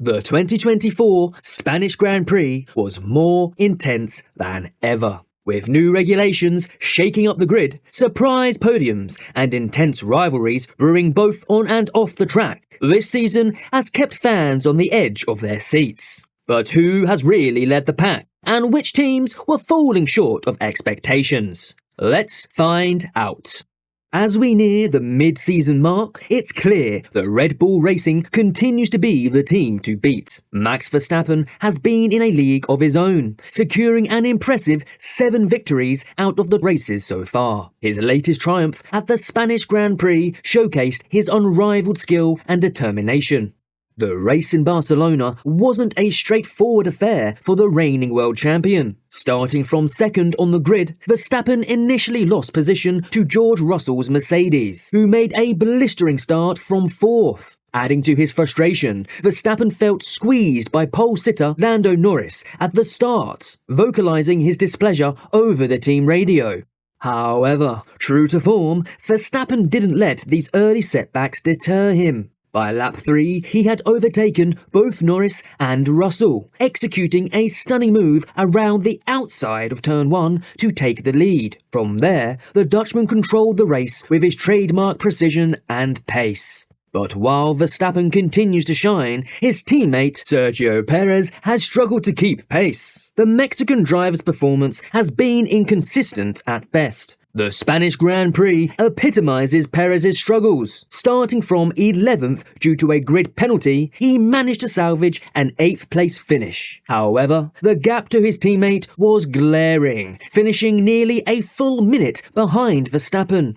The 2024 Spanish Grand Prix was more intense than ever. With new regulations shaking up the grid, surprise podiums, and intense rivalries brewing both on and off the track, this season has kept fans on the edge of their seats. But who has really led the pack, and which teams were falling short of expectations? Let's find out. As we near the mid-season mark, it's clear that Red Bull Racing continues to be the team to beat. Max Verstappen has been in a league of his own, securing an impressive 7 victories out of the races so far. His latest triumph at the Spanish Grand Prix showcased his unrivaled skill and determination. The race in Barcelona wasn't a straightforward affair for the reigning world champion. Starting from second on the grid, Verstappen initially lost position to George Russell's Mercedes, who made a blistering start from fourth. Adding to his frustration, Verstappen felt squeezed by pole sitter Lando Norris at the start, vocalizing his displeasure over the team radio. However, true to form, Verstappen didn't let these early setbacks deter him. By lap 3, he had overtaken both Norris and Russell, executing a stunning move around the outside of turn 1 to take the lead. From there, the Dutchman controlled the race with his trademark precision and pace. But while Verstappen continues to shine, his teammate Sergio Perez has struggled to keep pace. The Mexican driver's performance has been inconsistent at best. The Spanish Grand Prix epitomizes Perez's struggles. Starting from 11th due to a grid penalty, he managed to salvage an 8th place finish. However, the gap to his teammate was glaring, finishing nearly a full minute behind Verstappen.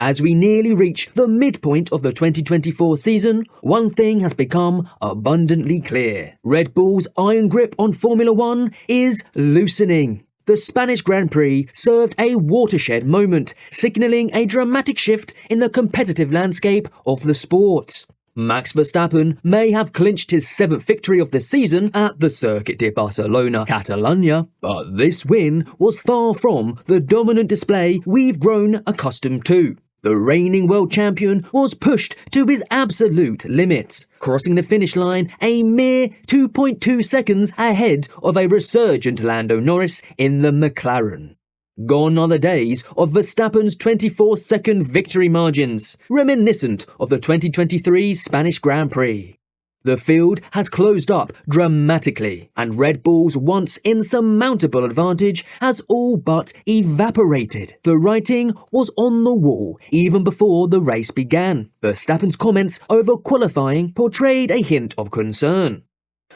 As we nearly reach the midpoint of the 2024 season, one thing has become abundantly clear. Red Bull's iron grip on Formula One is loosening. The Spanish Grand Prix served a watershed moment, signalling a dramatic shift in the competitive landscape of the sport. Max Verstappen may have clinched his 7th victory of the season at the Circuit de Barcelona, Catalonia, but this win was far from the dominant display we've grown accustomed to. The reigning world champion was pushed to his absolute limits, crossing the finish line a mere 2.2 seconds ahead of a resurgent Lando Norris in the McLaren. Gone are the days of Verstappen's 24-second victory margins, reminiscent of the 2023 Spanish Grand Prix. The field has closed up dramatically, and Red Bull's once insurmountable advantage has all but evaporated. The writing was on the wall even before the race began. Verstappen's comments over qualifying portrayed a hint of concern.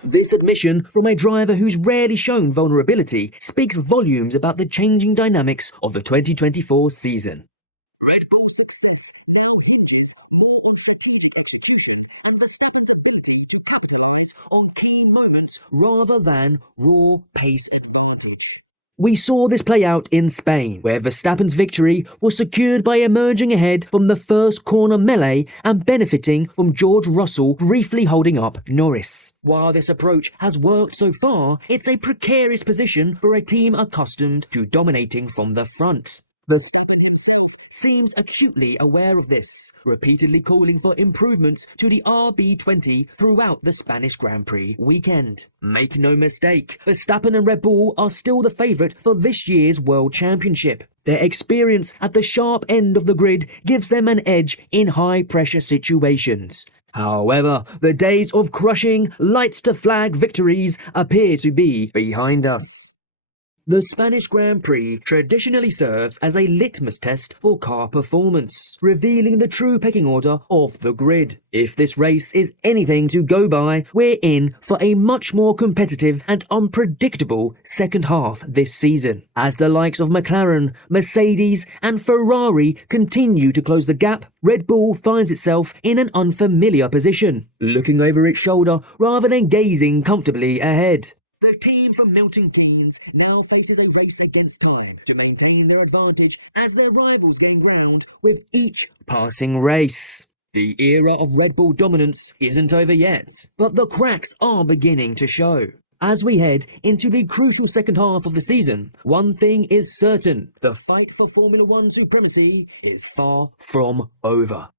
This admission from a driver who's rarely shown vulnerability speaks volumes about the changing dynamics of the 2024 season. Red Bull's success now hinges more on strategic execution and Verstappen's ability to capitalize on key moments rather than raw pace advantage. We saw this play out in Spain, where Verstappen's victory was secured by emerging ahead from the first corner melee and benefiting from George Russell briefly holding up Norris. While this approach has worked so far, it's a precarious position for a team accustomed to dominating from the front. Verstappen seems acutely aware of this, repeatedly calling for improvements to the RB20 throughout the Spanish Grand Prix weekend. Make no mistake, Verstappen and Red Bull are still the favourite for this year's World Championship. Their experience at the sharp end of the grid gives them an edge in high-pressure situations. However, the days of crushing, lights-to-flag victories appear to be behind us. The Spanish Grand Prix traditionally serves as a litmus test for car performance, revealing the true pecking order of the grid. If this race is anything to go by, we're in for a much more competitive and unpredictable second half this season, as the likes of McLaren, Mercedes and Ferrari continue to close the gap. Red Bull finds itself in an unfamiliar position, looking over its shoulder rather than gazing comfortably ahead. The team from Milton Keynes now faces a race against time to maintain their advantage as their rivals gain ground with each passing race. The era of Red Bull dominance isn't over yet, but the cracks are beginning to show. As we head into the crucial second half of the season, one thing is certain: the fight for Formula One supremacy is far from over.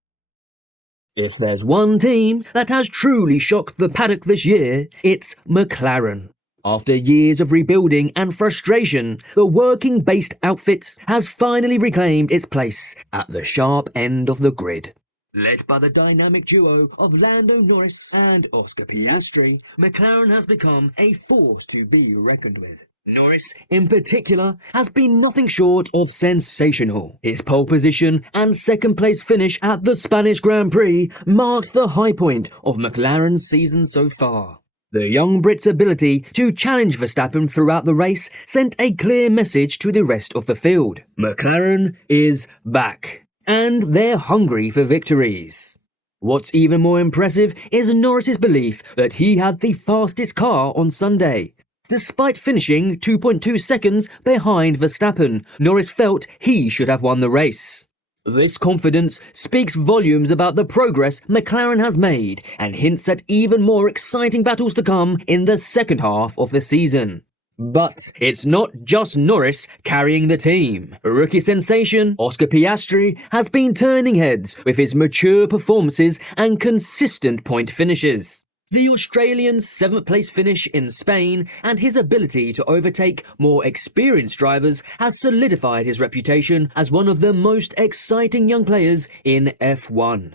If there's one team that has truly shocked the paddock this year, it's McLaren. After years of rebuilding and frustration, the working-based outfit has finally reclaimed its place at the sharp end of the grid. Led by the dynamic duo of Lando Norris and Oscar Piastri, McLaren has become a force to be reckoned with. Norris, in particular, has been nothing short of sensational. His pole position and second-place finish at the Spanish Grand Prix marked the high point of McLaren's season so far. The young Brit's ability to challenge Verstappen throughout the race sent a clear message to the rest of the field. McLaren is back. And they're hungry for victories. What's even more impressive is Norris's belief that he had the fastest car on Sunday. Despite finishing 2.2 seconds behind Verstappen, Norris felt he should have won the race. This confidence speaks volumes about the progress McLaren has made and hints at even more exciting battles to come in the second half of the season. But it's not just Norris carrying the team. Rookie sensation Oscar Piastri has been turning heads with his mature performances and consistent point finishes. The Australian's 7th place finish in Spain and his ability to overtake more experienced drivers has solidified his reputation as one of the most exciting young players in F1.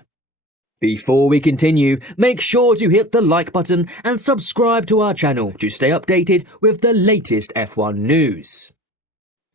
Before we continue, make sure to hit the like button and subscribe to our channel to stay updated with the latest F1 news.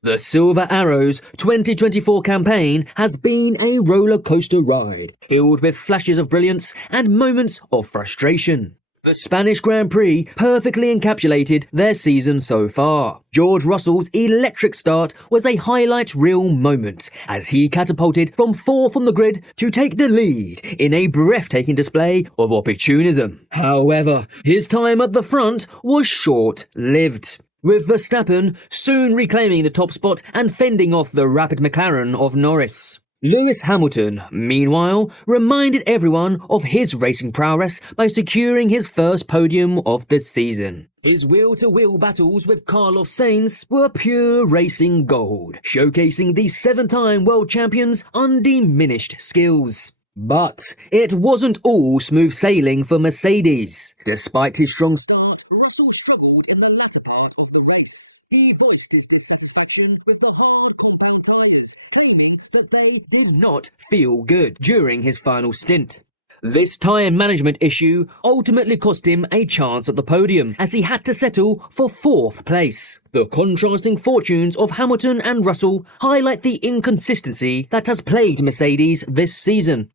The Silver Arrows 2024 campaign has been a roller coaster ride, filled with flashes of brilliance and moments of frustration. The Spanish Grand Prix perfectly encapsulated their season so far. George Russell's electric start was a highlight reel moment as he catapulted from 4th on the grid to take the lead in a breathtaking display of opportunism. However, his time at the front was short-lived, with Verstappen soon reclaiming the top spot and fending off the rapid McLaren of Norris. Lewis Hamilton, meanwhile, reminded everyone of his racing prowess by securing his first podium of the season. His wheel-to-wheel battles with Carlos Sainz were pure racing gold, showcasing the 7-time world champion's undiminished skills. But it wasn't all smooth sailing for Mercedes. Despite his strong start, Russell struggled in the latter part of the race. He voiced his dissatisfaction with the hard compound tyres, claiming that they did not feel good during his final stint. This tyre management issue ultimately cost him a chance at the podium, as he had to settle for 4th place. The contrasting fortunes of Hamilton and Russell highlight the inconsistency that has plagued Mercedes this season.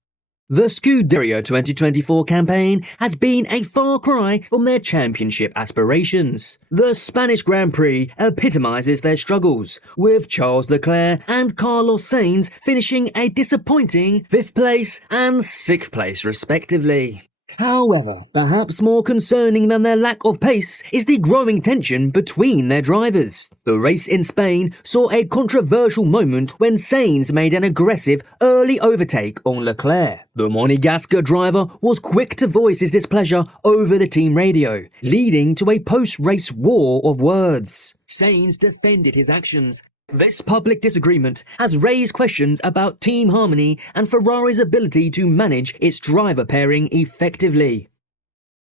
The Scuderia 2024 campaign has been a far cry from their championship aspirations. The Spanish Grand Prix epitomizes their struggles, with Charles Leclerc and Carlos Sainz finishing a disappointing 5th place and 6th place respectively. However, perhaps more concerning than their lack of pace is the growing tension between their drivers. The race in Spain saw a controversial moment when Sainz made an aggressive early overtake on Leclerc. The Monegasque driver was quick to voice his displeasure over the team radio, leading to a post-race war of words. Sainz defended his actions. This public disagreement has raised questions about team harmony and Ferrari's ability to manage its driver pairing effectively.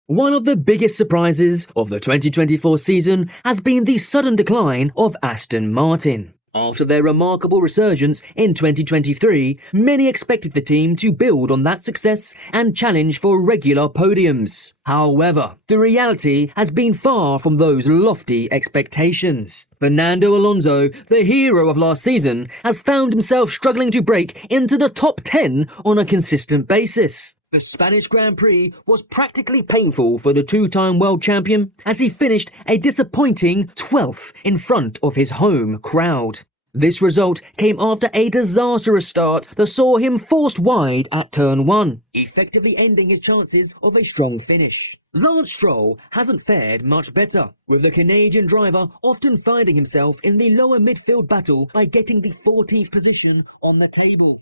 One of the biggest surprises of the 2024 season has been the sudden decline of Aston Martin. After their remarkable resurgence in 2023, many expected the team to build on that success and challenge for regular podiums. However, the reality has been far from those lofty expectations. Fernando Alonso, the hero of last season, has found himself struggling to break into the top 10 on a consistent basis. The Spanish Grand Prix was practically painful for the 2-time world champion as he finished a disappointing 12th in front of his home crowd. This result came after a disastrous start that saw him forced wide at turn 1, effectively ending his chances of a strong finish. Lance Stroll hasn't fared much better, with the Canadian driver often finding himself in the lower midfield battle by getting the 14th position on the table.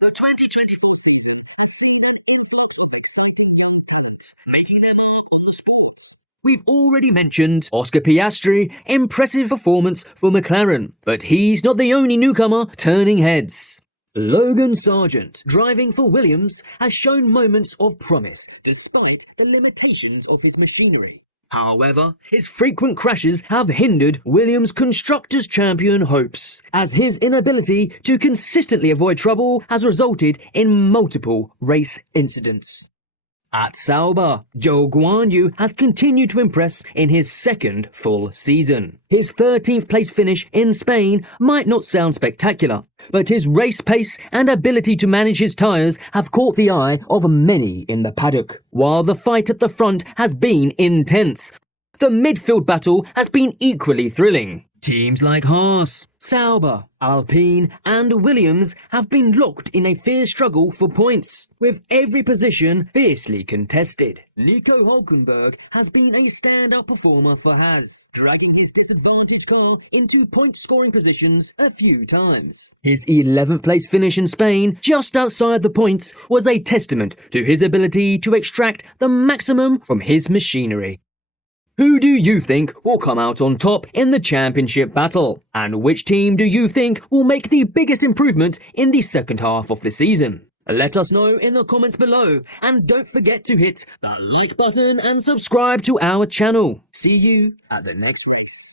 The 2024 season has seen an influx of exciting young talent, making their mark on the sport. We've already mentioned Oscar Piastri, impressive performance for McLaren, but he's not the only newcomer turning heads. Logan Sargent, driving for Williams, has shown moments of promise despite the limitations of his machinery. However, his frequent crashes have hindered Williams' Constructors' Champion hopes, as his inability to consistently avoid trouble has resulted in multiple race incidents. At Sauber, Zhou Guanyu has continued to impress in his second full season. His 13th place finish in Spain might not sound spectacular, but his race pace and ability to manage his tyres have caught the eye of many in the paddock. While the fight at the front has been intense, the midfield battle has been equally thrilling. Teams like Haas, Sauber, Alpine and Williams have been locked in a fierce struggle for points, with every position fiercely contested. Nico Hülkenberg has been a stand-up performer for Haas, dragging his disadvantaged car into point-scoring positions a few times. His 11th place finish in Spain, just outside the points, was a testament to his ability to extract the maximum from his machinery. Who do you think will come out on top in the championship battle? And which team do you think will make the biggest improvement in the second half of the season? Let us know in the comments below, and don't forget to hit that like button and subscribe to our channel. See you at the next race.